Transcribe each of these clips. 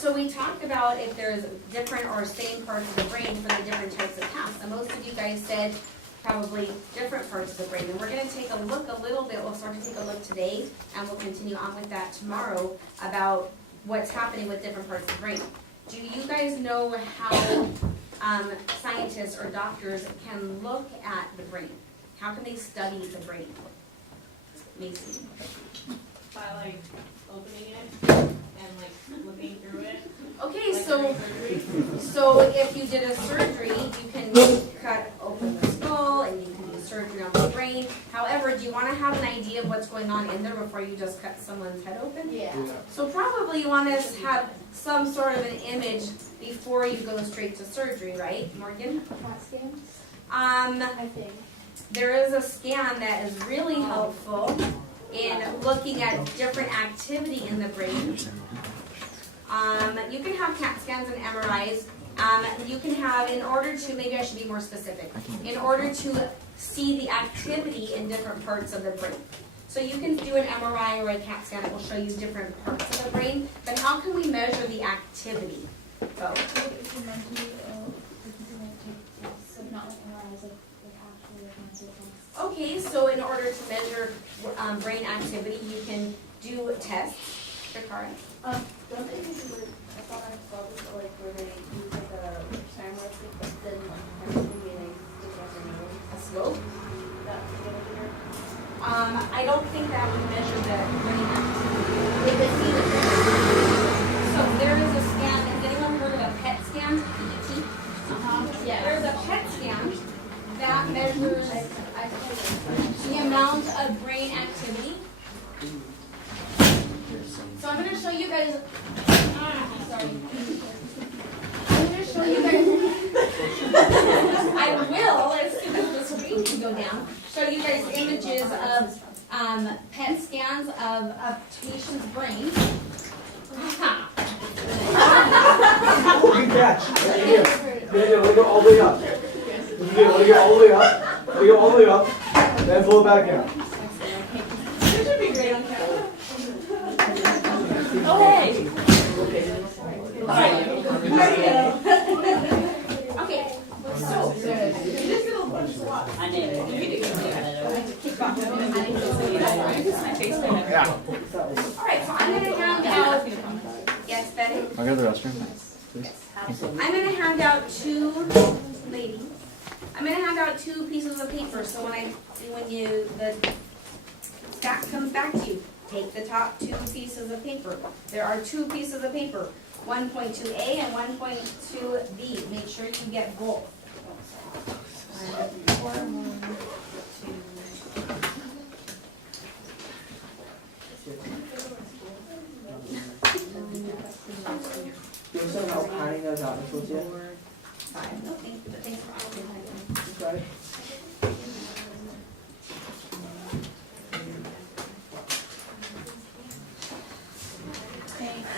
So we talked about if there's different or same parts of the brain for the different types of tasks. And most of you guys said probably different parts of the brain. And we're going to take a look a little bit. We'll start to take a look today, and we'll continue on with that tomorrow about what's happening with different parts of the brain. Do you guys know how scientists or doctors can look at the brain? How can they study the brain? Macy. By like opening it and like looking through it. Okay, Like so during surgery. so if you did a surgery, you can cut open the skull and you can do surgery on the brain. However, do you want to have an idea of what's going on in there before you just cut someone's head open? Yeah. So probably you want to have some sort of an image before you go straight to surgery, right, Morgan? CAT scans, I think. There is a scan that is really helpful in looking at different activity in the brain. You can have CAT scans and MRIs. You can have, in order to, maybe I should be more specific, in order to see the activity in different parts of the brain. So you can do an MRI or a CAT scan that will show you different parts of the brain, but how can we measure the activity? Bo? Okay, so in order to measure brain activity, you can do tests. Shakara? Don't they use like, I thought I saw this like where they use like a camera stick, but then like everything and they stick out their nose. A slope? That's what I heard. I don't think that would measure the brain activity. They could see the difference. So there is a scan. Has anyone heard of a PET scan? PET? Yeah. There's a PET scan that measures the amount of brain activity. So I'm going to show you guys. Sorry. I'm going to show you guys. I will, as soon as the screen can go down, show you guys images of PET scans of a patient's brain. Good catch. Yeah, let it go all the way up. Let it go all the way up. Let it go all the way up. Then pull it back down. This should be great on camera. Oh, hey. Okay, so This little bunch of what? I did. Yeah. all right, so I'm gonna hand out. Yes, Betty. I'll go to the restroom. Please. I'm gonna hand out two ladies. I'm gonna hand out two pieces of paper. So when the stack comes back to you, take the top two pieces of paper. There are two pieces of paper, 1.2A and 1.2B. Make sure you get both. You ever send out planning those out in yet? Five. No, thanks for asking. Got it.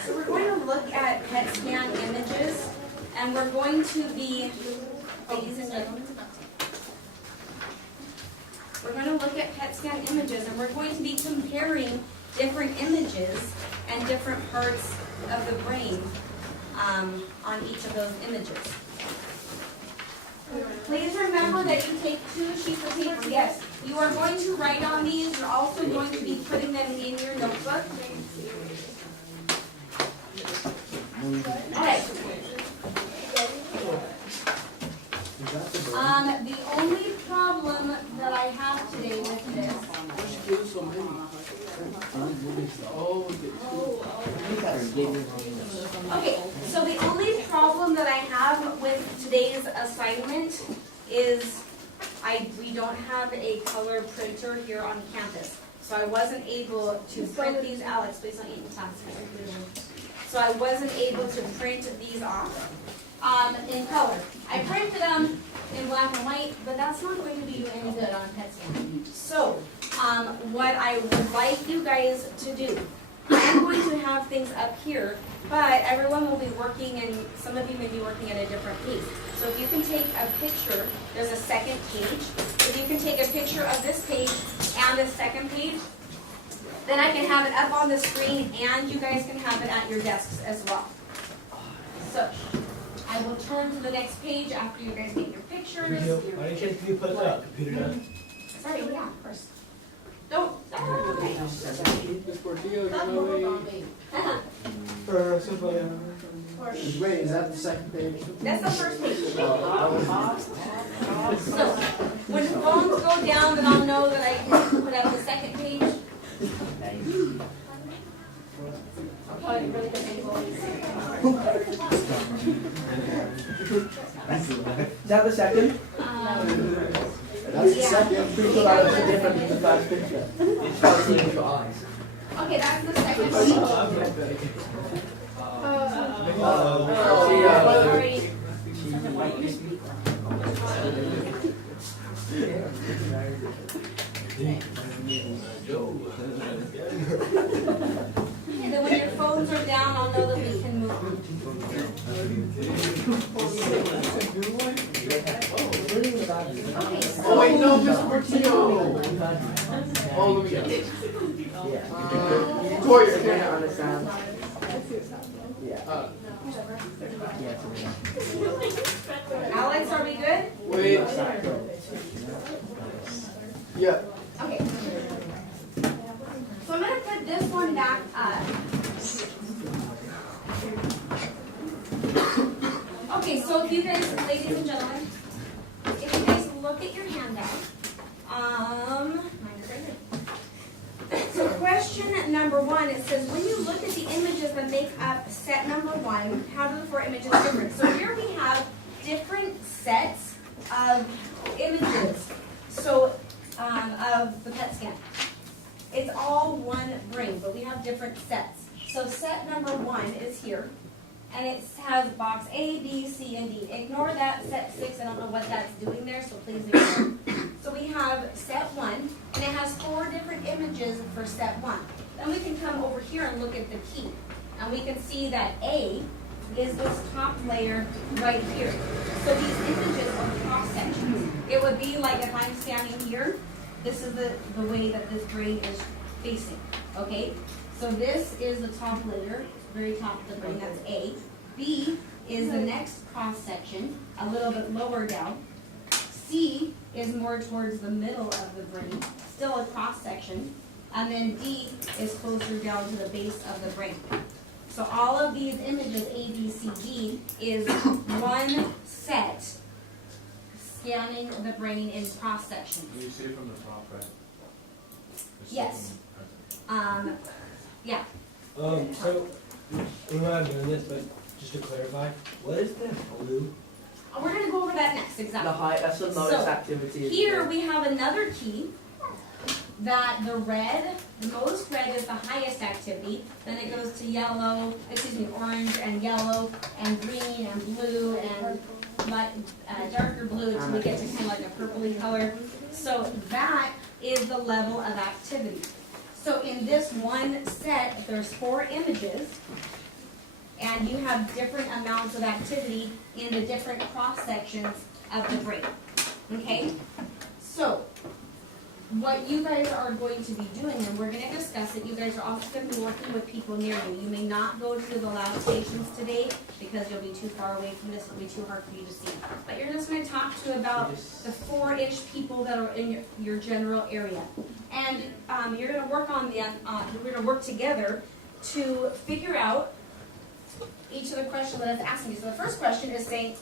So we're going to look at PET scan images, and we're going to be, ladies and gentlemen, we're going to look at PET scan images, and we're going to be comparing different images and different parts of the brain on each of those images. Please remember that you take two sheets of paper. Yes, you are going to write on these. You're also going to be putting them in your notebook. Alright. The only problem that I have today with this. Okay, so the only problem that I have with today's assignment is we don't have a color printer here on campus. So I wasn't able to print these, Alex, please don't eat the plastic. So I wasn't able to print these off in color. I printed them in black and white, but that's not going to do any good on PET scan. So what I would like you guys to do, I'm going to have things up here, but everyone will be working, and some of you may be working at a different pace. So if you can take a picture, there's a second page. If you can take a picture of this page and the second page, then I can have it up on the screen, and you guys can have it at your desks as well. So, I will turn to the next page after you guys get your pictures. Why don't you can you put the computer down? Sorry, yeah, of course. Don't, okay. Miss Portillo, you know For simple, yeah. Wait, is that the second page? That's the first page. So, when the phones go down, then I'll know that I can put up the second page. I'll probably really good angles. Is that the second? That's the Yeah. second. Pretty sure that was the difference in the first picture. It's probably in your eyes. Okay, that's the second page. Sorry. And then when your phones are down, I'll know that we can move on. Okay, so. Oh wait, no, Miss Portillo. Oh, let me get it. Toya, can I understand? Alex, are we good? Wait. Yeah. Okay. So I'm gonna put this one back up. Okay, so if you guys, ladies and gentlemen, if you guys look at your handout, mine is right here. So question number 1, it says, when you look at the images that make up set number 1, how do the 4 images differ? So here we have different sets of images. So, of the PET scan. It's all one brain, but we have different sets. So set number 1 is here, and it has box A, B, C, and D. Ignore that set 6, I don't know what that's doing there, so please ignore. So we have set 1, and it has 4 different images for set 1. Then we can come over here and look at the key, and we can see that A is this top layer right here. So these images are cross sections. It would be like if I'm standing here, this is the way that this brain is facing, okay? So this is the top layer, very top of the brain, that's A. B is the next cross section, a little bit lower down. C is more towards the middle of the brain, still a cross section. And then D is closer down to the base of the brain. So all of these images, A, B, C, D, is one set scanning the brain in cross sections. You see it from the top, right? Yes. Yeah. So, we're not doing this, but just to clarify, what is the blue? We're gonna go over that next, exactly. high, that's the lowest activity. Here we have another key that the red, the most red is the highest activity. Then it goes to yellow, orange and yellow and green and blue and light, darker blue until we get to kind of like a purpley color. So that is the level of activity. So in this one set, there's 4 images, and you have different amounts of activity in the different cross sections of the brain. Okay? So, what you guys are going to be doing, and we're going to discuss it, you guys are also going to be working with people near you. You may not go to the lab stations today because you'll be too far away from this, it'll be too hard for you to see. But you're just going to talk to about the 4-ish people that are in your general area. And you're going to work on we're going to work together to figure out each of the questions that it's asking you. So the first question is saying,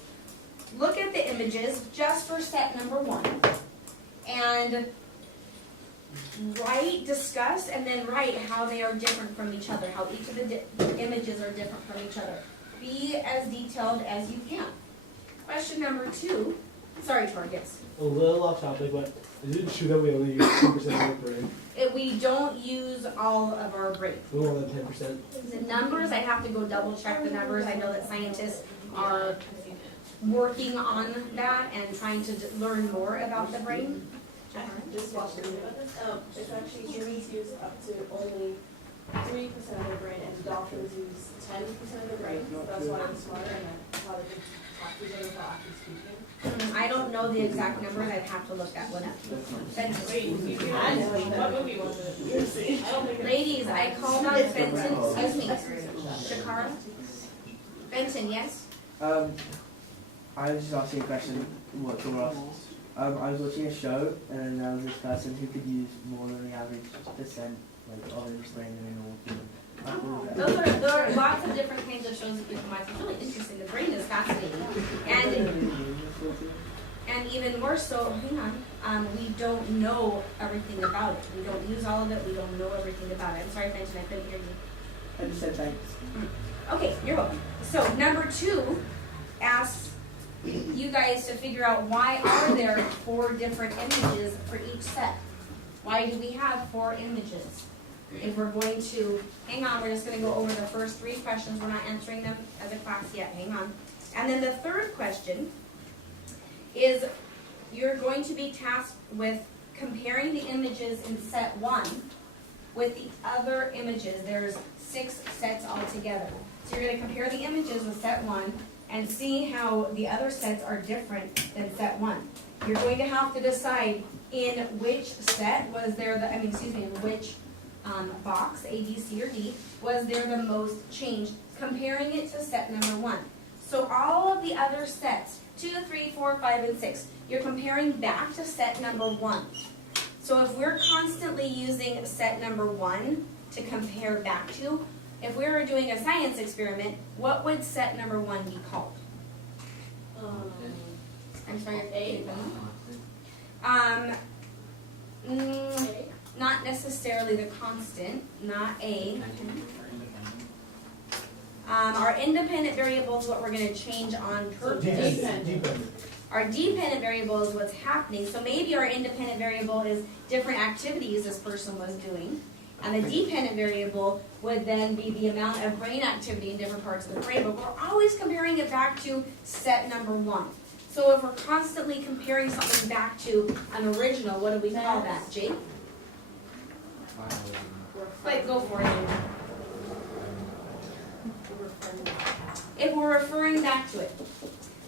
look at the images just for set number 1. And write, discuss, and then write how they are different from each other, how each of the images are different from each other. Be as detailed as you can. Question number 2. Sorry, Tor, yes. A little off topic, but is it true that we only use 2% of our brain? We don't use all of our brain. We more than 10%. The numbers, I have to go double check the numbers. I know that scientists are working on that and trying to learn more about the brain. Just watch the video about this. It's actually humans use up to only 3% of their brain, and doctors use 10% of their brain. So that's why they're smarter, and that's how they can talk to each other without actually speaking. I don't know the exact numbers. I'd have to look that one up. What movie was it? Ladies, I called out Fenton, excuse me, Shakara. Benton, yes? I was just asking a question, what Tor asked. I was watching a show, and there was this person who could use more than the average percent, like orange, brain, and all. There are lots of different kinds of shows that people watch. It's really interesting. The brain is fascinating. And even more so, hang on, we don't know everything about it. We don't use all of it. We don't know everything about it. I'm sorry, Benton, I couldn't hear you. I just said thanks. Okay, you're welcome. So number 2 asks you guys to figure out why are there 4 different images for each set? Why do we have 4 images? If we're going to, hang on, we're just going to go over the first 3 questions. We're not answering them as a class yet. Hang on. And then the third question is you're going to be tasked with comparing the images in set 1 with the other images. There's 6 sets altogether. So you're going to compare the images with set 1 and see how the other sets are different than set 1. You're going to have to decide in which set was there in which box, A, B, C, or D, was there the most change, comparing it to set number 1. So all of the other sets, 2, 3, 4, 5, and 6, you're comparing back to set number 1. So if we're constantly using set number 1 to compare back to, if we were doing a science experiment, what would set number 1 be called? I'm sorry, A. Not necessarily the constant, not A. Our independent variable is what we're going to change on purpose. Dependent. Our dependent variable is what's happening. So maybe our independent variable is different activities this person was doing. And the dependent variable would then be the amount of brain activity in different parts of the brain. But we're always comparing it back to set number 1. So if we're constantly comparing something back to an original, what do we call that, Jake? But go for it. If we're referring back to it.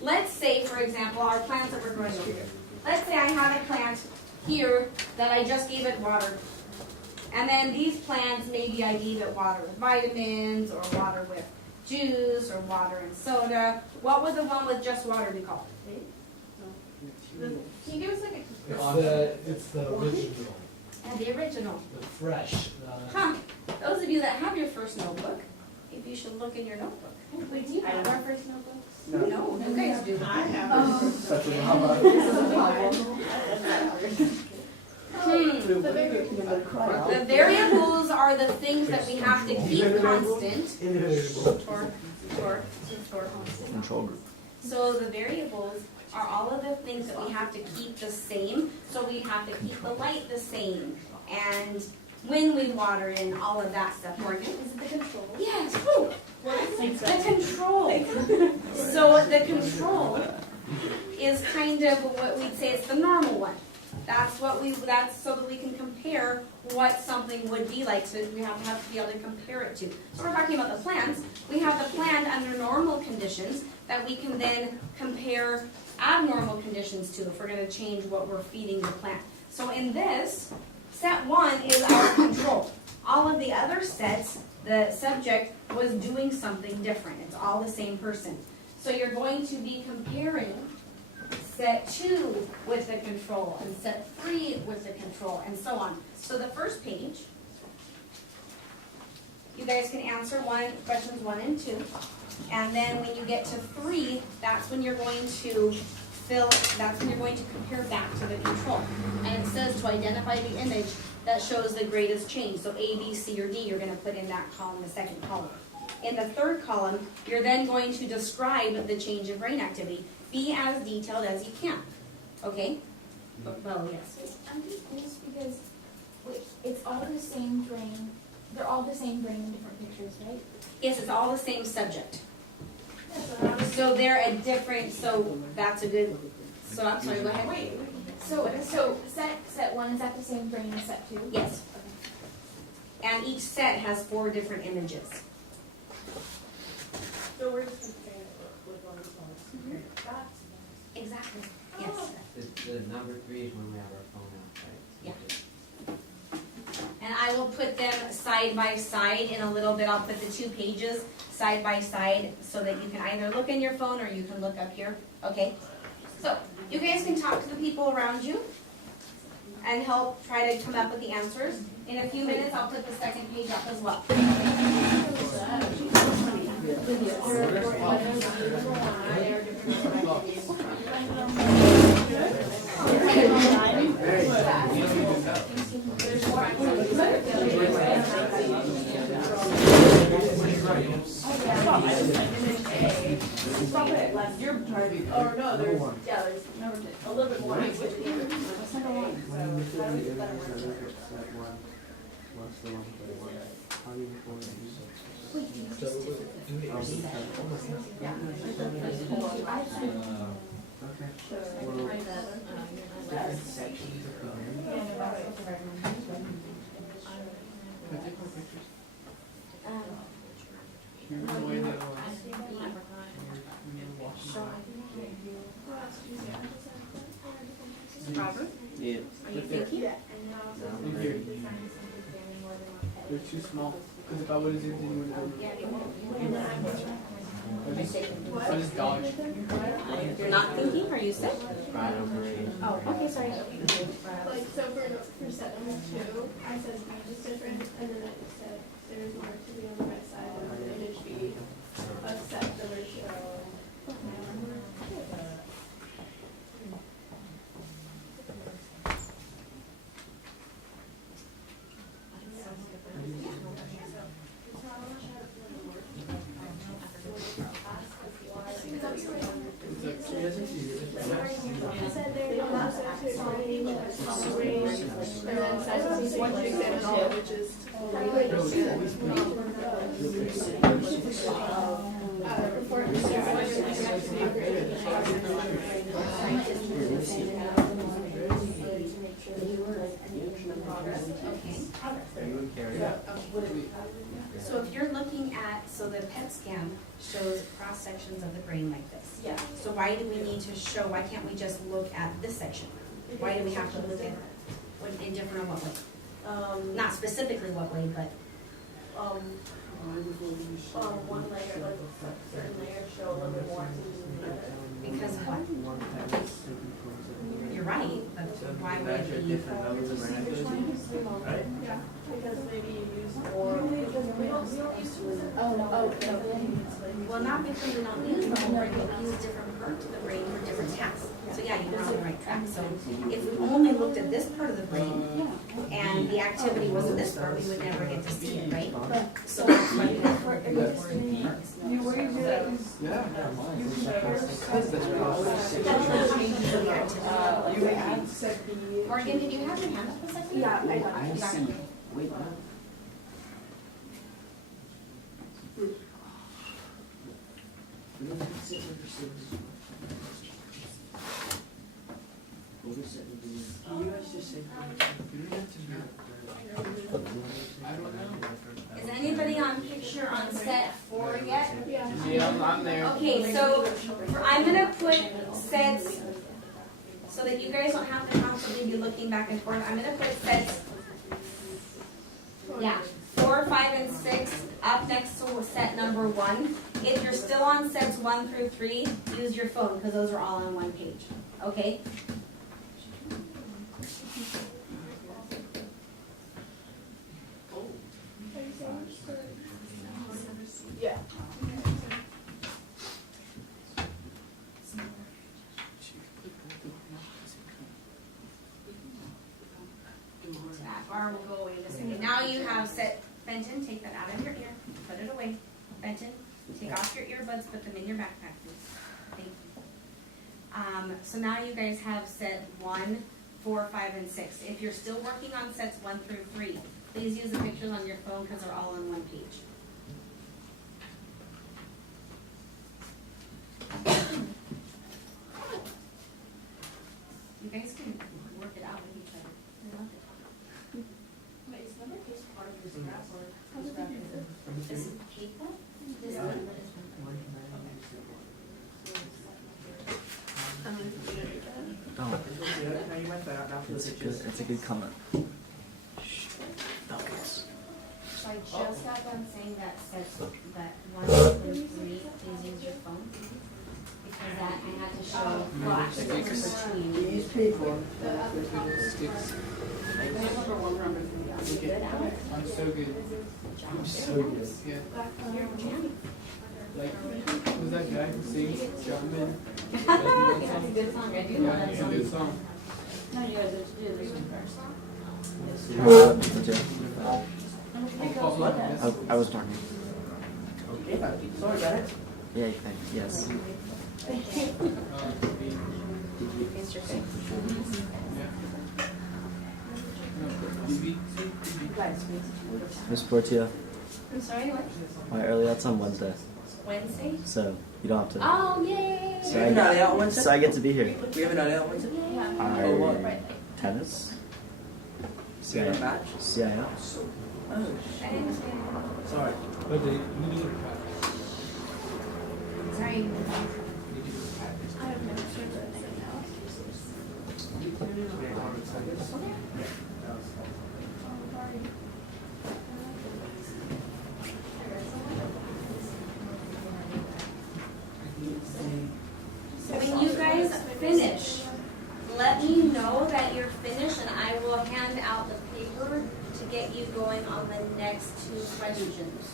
Let's say, for example, our plants that we're growing over here. Let's say I have a plant here that I just gave it water. And then these plants, maybe I gave it water with vitamins, or water with juice, or water and soda. What would the one with just water be called? Can you give us like It's the original, And the original. the fresh. Huh. Those of you that have your first notebook, maybe you should look in your notebook. Wait, do you have our first notebooks? No, you guys do. I have. Such a drama. The variables are the things that we have to keep constant. Control group. So the variables are all of the things that we have to keep the same. So we have to keep the light the same. And when we water in, all of that stuff. Morgan? Is it the control? Yes. Woo. The control. So the control is kind of what we'd say it's the normal one. That's so that we can compare what something would be like. So we have to be able to compare it to. So we're talking about the plants. We have the plant under normal conditions that we can then compare abnormal conditions to if we're going to change what we're feeding the plant. So in this, set 1 is our control. All of the other sets, the subject was doing something different. It's all the same person. So you're going to be comparing set 2 with the control, and set 3 with the control, and so on. So the first page, you guys can answer questions 1 and 2. And then when you get to 3, that's when you're going to compare back to the control. And it says to identify the image that shows the greatest change. So A, B, C, or D, you're going to put in that column, the second column. In the third column, you're then going to describe the change in brain activity. Be as detailed as you can. Okay? Well, yes. I'm confused because it's all the same brain. They're all the same brain in different pictures, right? Yes, it's all the same subject. So they're a different, so that's a good, so I'm sorry, go ahead. Wait. So set 1 is at the same brain as set 2? Yes. And each set has 4 different images. So we're just comparing it with one response, comparing it back to one. Exactly. Yes. The number 3 is when we have our phone out, right? Yeah. And I will put them side by side in a little bit. I'll put the 2 pages side by side so that you can either look in your phone or you can look up here. Okay? So, you guys can talk to the people around you and help try to come up with the answers. In a few minutes, I'll put the second page up as well. Stop it. You're targeting. Or no, there's, yeah, there's a little bit more. Which paper? Robert? Yeah. Are you thinking? They're too small. Because if I would have zoomed in, you would have. I just dodged. You're not thinking? Are you sick? Right over it. Oh, okay, sorry. Like, so for set number 2, I said the image is different, and then I just said there's more to be on the right side of the image be of set number 2. I said they're not so to range, and then size one to examine all, which is So if you're looking at, so the PET scan shows cross sections of the brain like this. Yeah. So why do we need to show, why can't we just look at this section? Why do we have to look at what, in different or what way? Not specifically what way, but One layer, like certain layers show a little bit more to the other. because what? You're right, but why would it be? Yeah, because maybe you use more. We don't use Well, not because we don't use the whole brain, but we use different parts of the brain for different tasks. So yeah, you're on the right track. So if we only looked at this part of the brain and the activity was in this part, we would never get to see it, right? So that's why we have to look at different parts. Yeah. Morgan, did you have your hand up a second? Yeah, I got I You got see. it? Wait, what? Is anybody on picture on set 4 yet? Yeah, I'm there. Okay, so I'm gonna put sets, so that you guys don't have to constantly be looking back and forth. I'm gonna put sets, yeah, 4, 5, and 6 up next to set number 1. If you're still on sets 1 through 3, use your phone, because those are all on one page, okay? Yeah. That bar will go away in a second. Now you have set, Benton, take that out of your ear, put it away. Benton, take off your earbuds, put them in your backpack, please. Thank you. So now you guys have set 1, 4, 5, and 6. If you're still working on sets 1 through 3, please use the pictures on your phone because they're all on one page. You guys can work it out with each other. I love it. Wait, is number just part of this graph or? This is paper? This one. Oh, it's a good comment. something that says that 1 through 3, please use your phone. Because that I had to show, well, actually, it was between. These people. Sticks. I'm so good. I'm so good. Yeah. Like, who's that guy who sings Jumpin'? That's a good song, I do know Yeah, that it's a song. good song. No, you guys have to do this one first. I was talking. Yeah, sorry about it. Yeah, yes. Miss Portillo, I'm sorry, what? my early out's on Wednesday, Wednesday? so you don't have to. Oh, yay! So We have an early out Wednesday? So I get to be here. We have an early out Wednesday? I, what? tennis. We have a match? CIO. Oh, sorry. But they, you need a Sorry. I have no idea now. When you guys finish, let me know that you're finished and I will hand out the paper to get you going on the next 2 questions.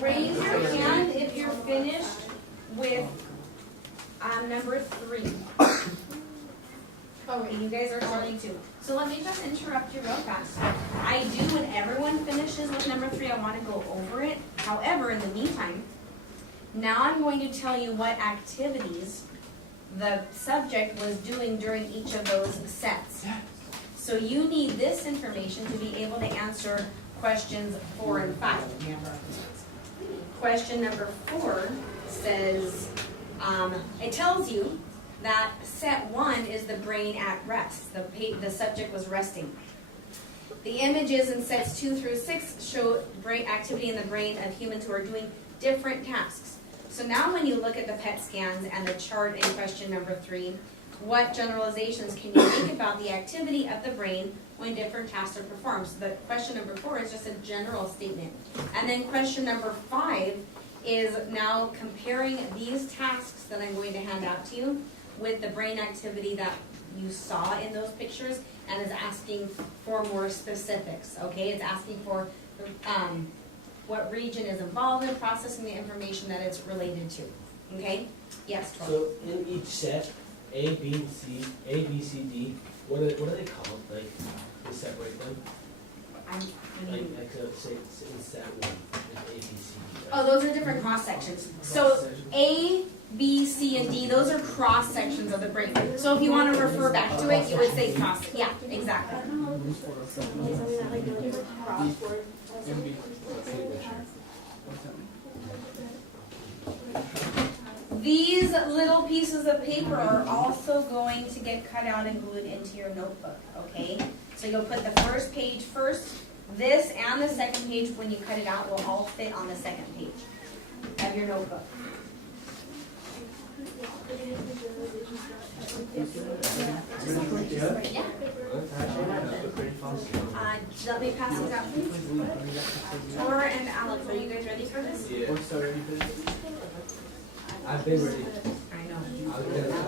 Raise your hand if you're finished with number 3. Oh, you guys are starting to. So let me just interrupt you real fast. I do, when everyone finishes with number 3, I want to go over it. However, in the meantime, now I'm going to tell you what activities the subject was doing during each of those sets. So you need this information to be able to answer questions 4 and 5. Question number 4 says, it tells you that set 1 is the brain at rest. The subject was resting. The images in sets 2 through 6 show brain activity in the brain of humans who are doing different tasks. So now when you look at the PET scans and the chart in question number 3, what generalizations can you make about the activity of the brain when different tasks are performed? So the question number 4 is just a general statement. And then question number 5 is now comparing these tasks that I'm going to hand out to you with the brain activity that you saw in those pictures, and is asking for more specifics, okay? It's asking for what region is involved in processing the information that it's related to, okay? Yes, Troy? So in each set, A, B, C, D, what are they called? Like, they separate them? Like say in set 1, there's A, B, C, D. Oh, those are different cross sections. So A, B, C, and D, those are cross sections of the brain. So if you want to refer back to it, you would say cross. Yeah, exactly. These little pieces of paper are also going to get cut out and glued into your notebook, okay? So you'll put the first page first. This and the second page, when you cut it out, will all fit on the second page of your notebook. Yeah. Let me pass these out, please. Tor and Alex, are you guys ready for this? Yeah. I've been ready. I know.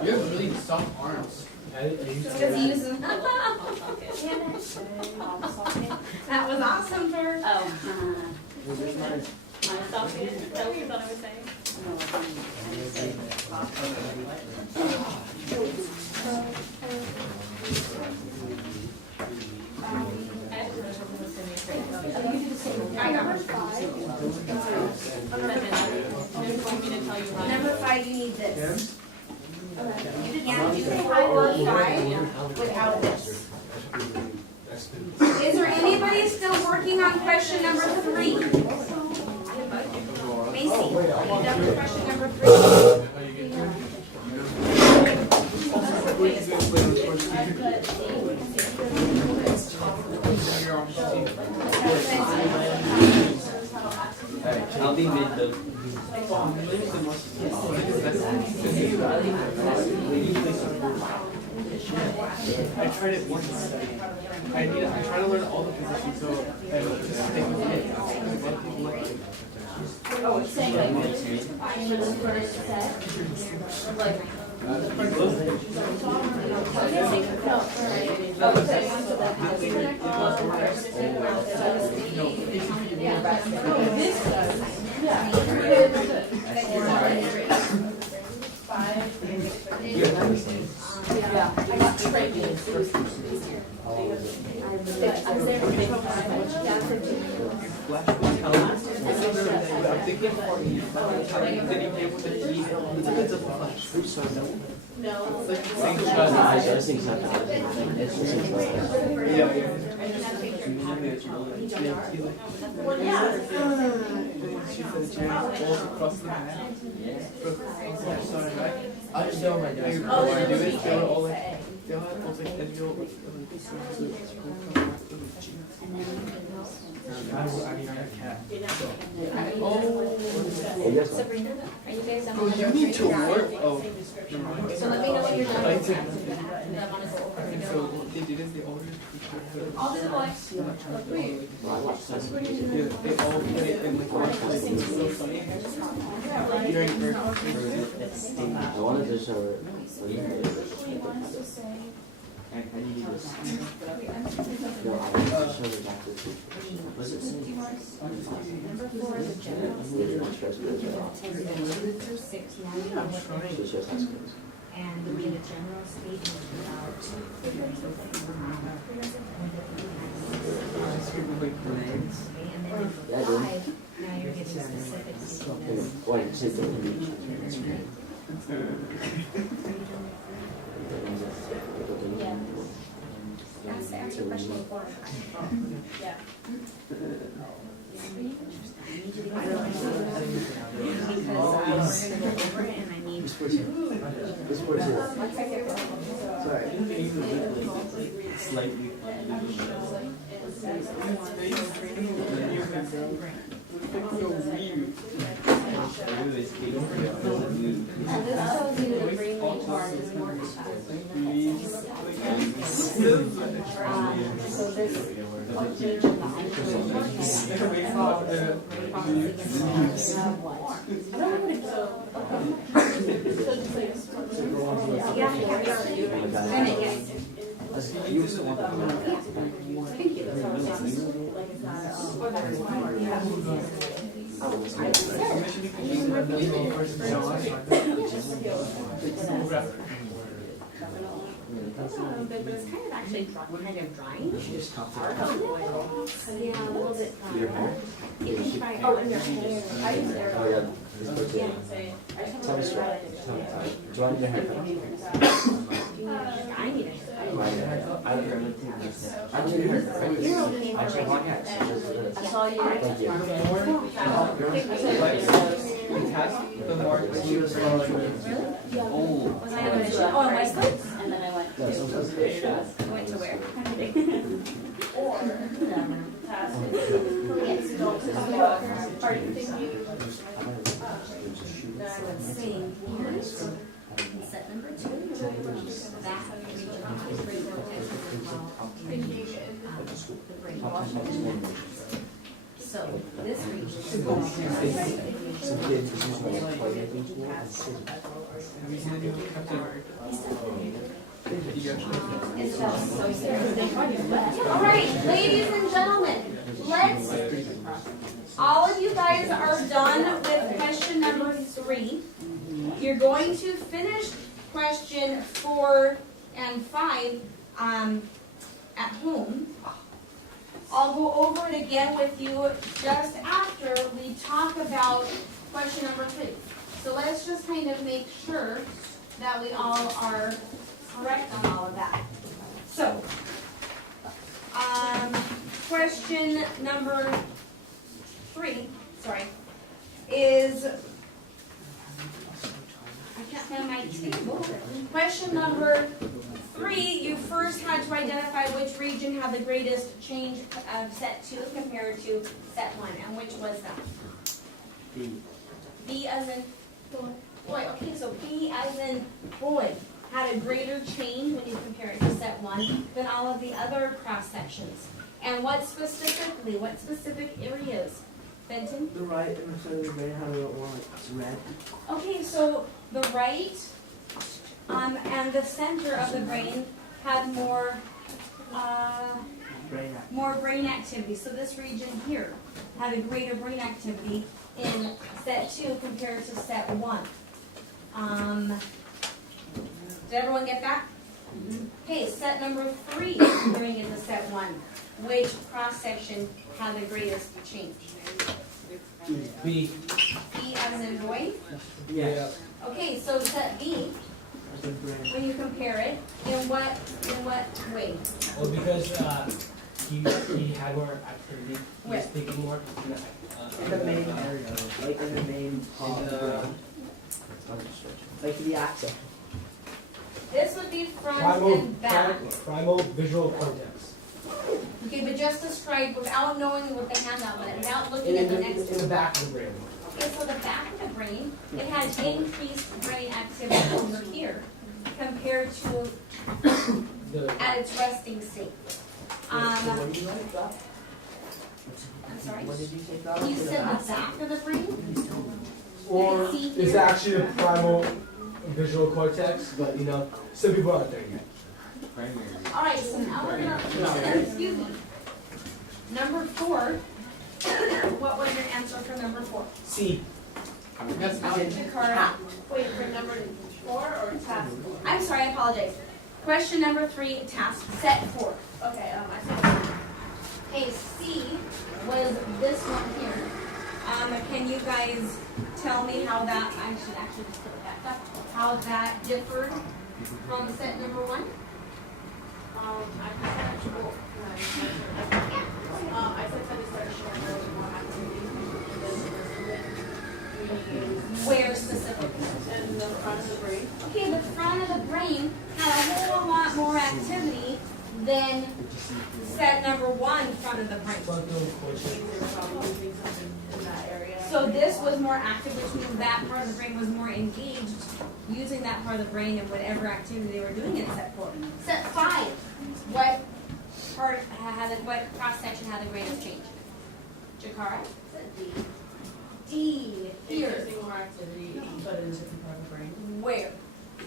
You have really soft arms. Because he uses them. That was awesome, Tor. Oh. My soft hand, is that what you thought I was saying? Number 5, you need this. 5 without this. Is there anybody still working on question number 3? Macy, are you done with question number 3? I'll be mid though. I tried it once. I try to learn all the positions so I will just stick with it. Oh, it's saying like, I'm the first set. Like, yeah, I got trained. I was there for big time. Yeah, for 2 years. I'm thinking for you. It's a flash. No. Well, yeah. She said chair falls across the mat. I just know my dad. Oh, They they do were it. They were all like, say. they all had all like Edgeville. I mean, I have a cat. Sabrina, are you guys done? Oh, you need to work. Oh, never mind. So let me know when you're done. I did. And I wanna go over. And so what they did is they all just All the boys. yeah, they all put it in like one place. It's so funny. You're in first. I wanted to show it. He wants to say, I need this. No, I wanted to show it back to the teacher. What's it saying? Number 4 is a general I'm really not stressed with it. So she has high schools. and the general statement about Yeah, I did. now you're getting specific. Why, you said don't reach. yeah. That's the answer question 4. Yeah. Because we're gonna go over it and I need. This was Sorry. Slightly. And this tells you to bring me towards more so this. You still want that? Thank you. But it's kind of actually kind of drying. Just talk to Yeah, a little bit dry. your hair. You can try it. Oh, and your hair. I use Oh, air. yeah. This was Yeah, good. say, I just Tell me want to straight. try it. Do you want your haircut? I need it. I don't know. I do your haircut, right? You're okay. Actually, why not? Just this. I saw you. Thank you. The task, the more she was like, Oh. Was I on the show? Oh, on West Coast? And then I went Yeah, sometimes to. they should. I went to where? Or task is don't just about are you thinking Then I would sing here's set number 2. That regional hybrid vortex as well. The brain. So this region is called Some kids is using like play making tool and sit. have you seen the new Captain America? It's just so serious. All right, ladies and gentlemen, all of you guys are done with question number 3. You're going to finish question 4 and 5 at home. I'll go over it again with you just after we talk about question number 2. So let's just kind of make sure that we all are correct on all of that. So, question number 3, is, I can't find my table. Question number 3, you first had to identify which region had the greatest change of set 2 compared to set 1, and which was that? B. B as in boy. Okay, so B as in boy had a greater change when you compare it to set 1 than all of the other cross sections. And what specific areas? Benton? The right and the center of the brain had a little more like red. Okay, so the right and the center of the brain had more Brain activity. more brain activity. So this region here had a greater brain activity in set 2 compared to set 1. Did everyone get that? Okay, set number 3 comparing it to set 1. Which cross section had the greatest change? B. B as in boy? Yes. Okay, so set B, As in brain. when you compare it, in what way? Well, because he had more activity, he was Where? thinking more. In the main area, like in the main part of the brain. Like the axis. This would be front and back. Primal visual cortex. Okay, but just describe without knowing what the handout was, without looking at the next In the back of the brain. Okay, so the back of the brain, it has increased brain activity over here compared to at its resting state. What do you like that? I'm sorry? What did you say that? You said the back of the brain? Or See it's here? actually the primal visual cortex, but some people aren't there yet. All right, so now we're gonna, excuse me. Number 4, what was your answer for number 4? C. That's not Jakara. Wait, for number 4 or task 4? I'm sorry, I apologize. Question number 3, task set 4. Okay, I said Okay, C was this one here. Can you guys tell me how that, I should actually just put it back up, how that differed from set number 1? I said that it started showing a little more activity Where specifically? in the front of the brain. Okay, the front of the brain had a whole lot more activity than set number 1, front of the brain. Frontal cortex. They were probably using something in that area. So this was more active, which means that part of the brain was more engaged using that part of the brain and whatever activity they were doing in set 4. Set 5, what cross section had the greatest change? Jakara? D. Here. Using more activity, but in a different part of the brain. Where?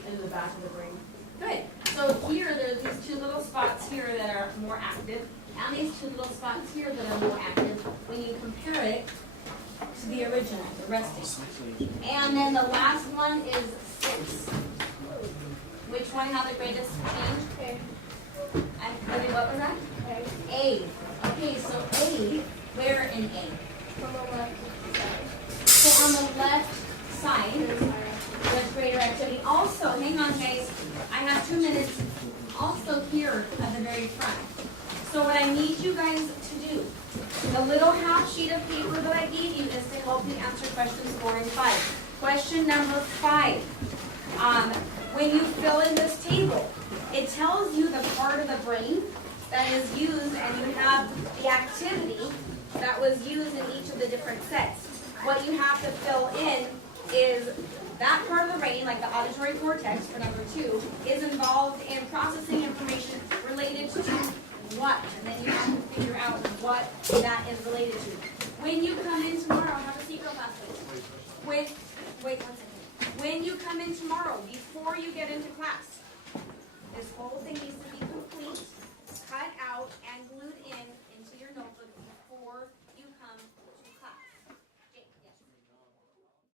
In the back of the brain. Good. So here, there's these 2 little spots here that are more active, and these 2 little spots here that are more active when you compare it to the original, the resting. And then the last one is 6. Which one had the greatest change? Okay. What was that? A. Okay, so A, where in A? From the left side. So on the left side, There's higher. with greater activity. Also, hang on guys, I have 2 minutes. Also here at the very front. So what I need you guys to do, the little half sheet of paper that I gave you is to help you answer questions 4 and 5. Question number 5. When you fill in this table, it tells you the part of the brain that is used, and you have the activity that was used in each of the different sets. What you have to fill in is that part of the brain, like the auditory cortex for number 2, is involved in processing information related to what? And then you have to figure out what that is related to. When you come in tomorrow, have a seat real fast, please. Wait 1 second. When you come in tomorrow, before you get into class,